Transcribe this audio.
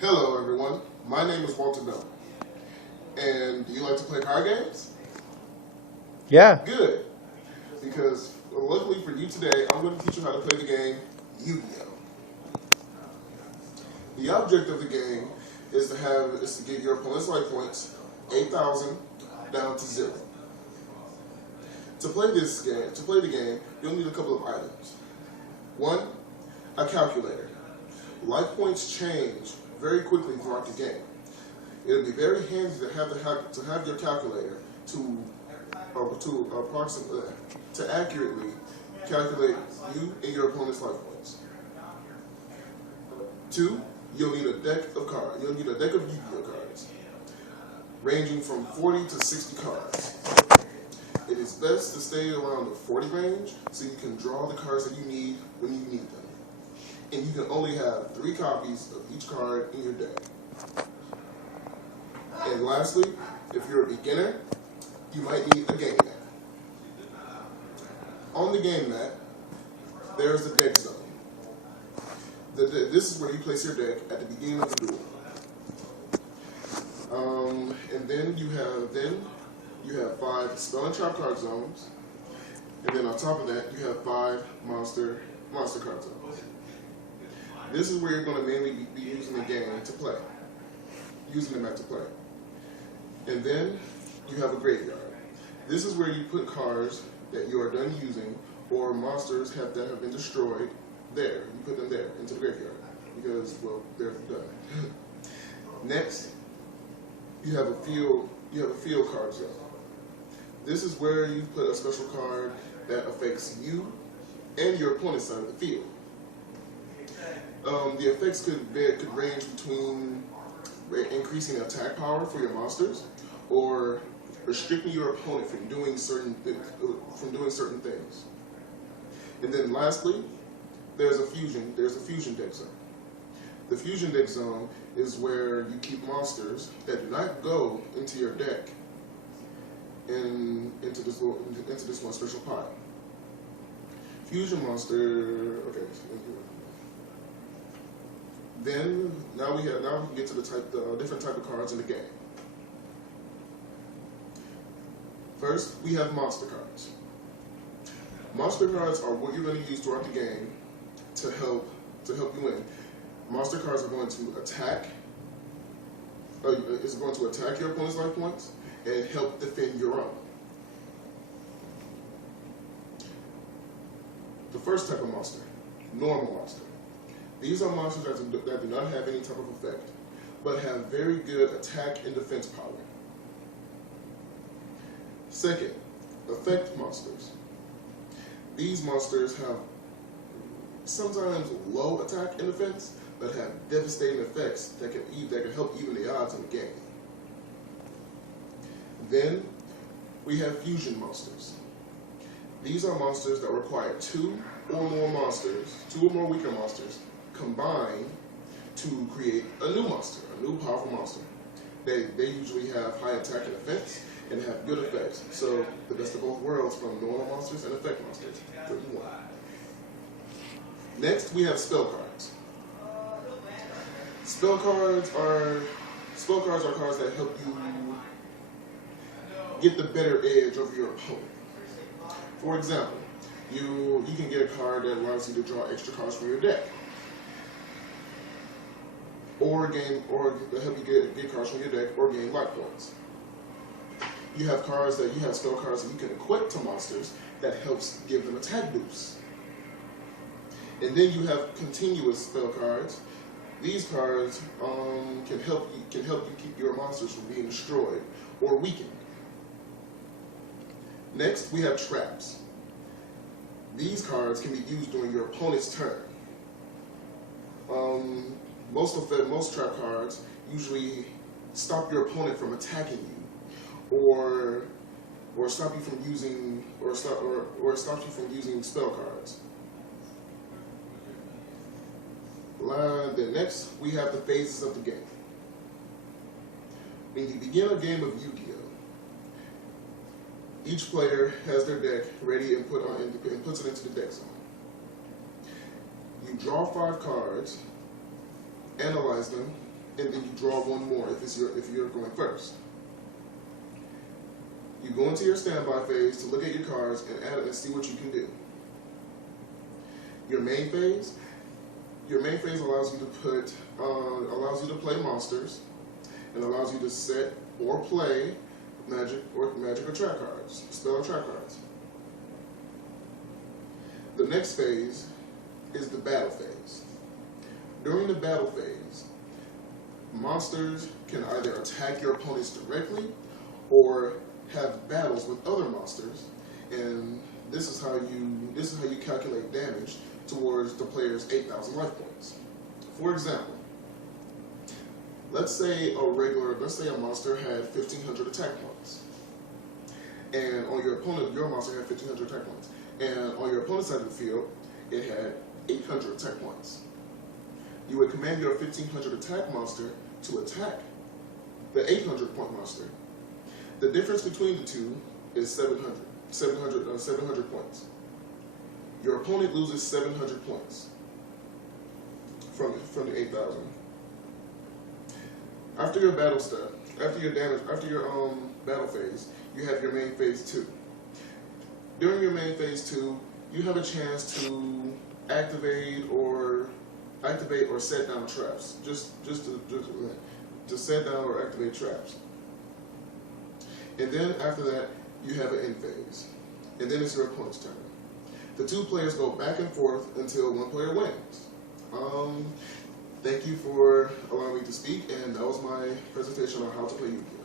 Hello everyone, my name is Walter Bellman. And do you like to play card games? Yeah. Good, because luckily for you today, I'm going to teach you how to play the game Yu-Gi-Oh! The object of the game is to get your opponent's life points, 8,000, down to 0. To play the game, you'll need a couple of items. One, a calculator. Life points change very quickly throughout the game. It'll be very handy to have your calculator to accurately calculate you and your opponent's life points. Two, you'll need a deck of cards. You'll need a deck of Yu-Gi-Oh cards, ranging from 40 to 60 cards. It is best to stay around the 40 range so you can draw the cards that you need when you need them. And you can only have 3 copies of each card in your deck. And lastly, if you're a beginner, you might need a game mat. On the game mat, there's the deck zone. This is where you place your deck at the beginning of the duel. And then you have 5 spell and trap card zones, and then on top of that, you have 5 monster card zones. This is where you're going to mainly be using the mat to play. And then you have a graveyard. This is where you put cards that you are done using or monsters that have been destroyed there. You put them there into the graveyard because, well, they're done. Next, you have a field card zone. This is where you put a special card that affects you and your opponent's side of the field. The effects could range between increasing attack power for your monsters or restricting your opponent from doing certain things. And then lastly, there's a fusion deck zone. The fusion deck zone is where you keep monsters that do not go into your deck into this one special pile. Fusion monster. Okay. Then now we can get to the different type of cards in the game. First, we have monster cards. Monster cards are what you're going to use throughout the game to help you win. Monster cards are going to attack. Is going to attack your opponent's life points and help defend your own. The first type of monster, normal monster. These are monsters that do not have any type of effect, but have very good attack and defense power. Second, effect monsters. These monsters have sometimes low attack and defense, but have devastating effects that can help even the odds in the game. Then, we have fusion monsters. These are monsters that require 2 or more weaker monsters, combined to create a new monster, a new powerful monster. They usually have high attack and defense and have good effects. So the best of both worlds from normal monsters and effect monsters. What you want. Next, we have spell cards. Spell cards are cards that help you get the better edge over your opponent. For example, you can get a card that allows you to draw extra cards from your deck. Or help you get cards from your deck or gain life points. You have spell cards that you can equip to monsters that helps give them attack boosts. And then you have continuous spell cards. These cards can help you keep your monsters from being destroyed or weakened. Next, we have traps. These cards can be used during your opponent's turn. Most trap cards usually stop your opponent from attacking you, or stop you from using spell cards. Then next, we have the phases of the game. When you begin a game of Yu-Gi-Oh, each player has their deck ready and puts it into the deck zone. You draw 5 cards, analyze them, and then you draw one more if you're going first. You go into your standby phase to look at your cards and add it and see what you can do. Your main phase allows you to play monsters, and allows you to set or play magic or trap cards, spell or trap cards. The next phase is the battle phase. During the battle phase, monsters can either attack your opponents directly or have battles with other monsters, and this is how you calculate damage towards the player's 8,000 life points. For example, let's say a monster had 1,500 attack points, and on your monster had 1,500 attack points, and on your opponent's side of the field, it had 800 attack points. You would command your 1,500 attack monster to attack the 800 point monster. The difference between the two is 700 points. Your opponent loses 700 points from the 8,000. After your battle step, after your battle phase, you have your main phase 2. During your main phase 2, you have a chance to activate or set down traps. Just to set down or activate traps. And then after that, you have an end phase. And then it's your opponent's turn. The two players go back and forth until one player wins. Thank you for allowing me to speak, and that was my presentation on how to play Yu-Gi-Oh!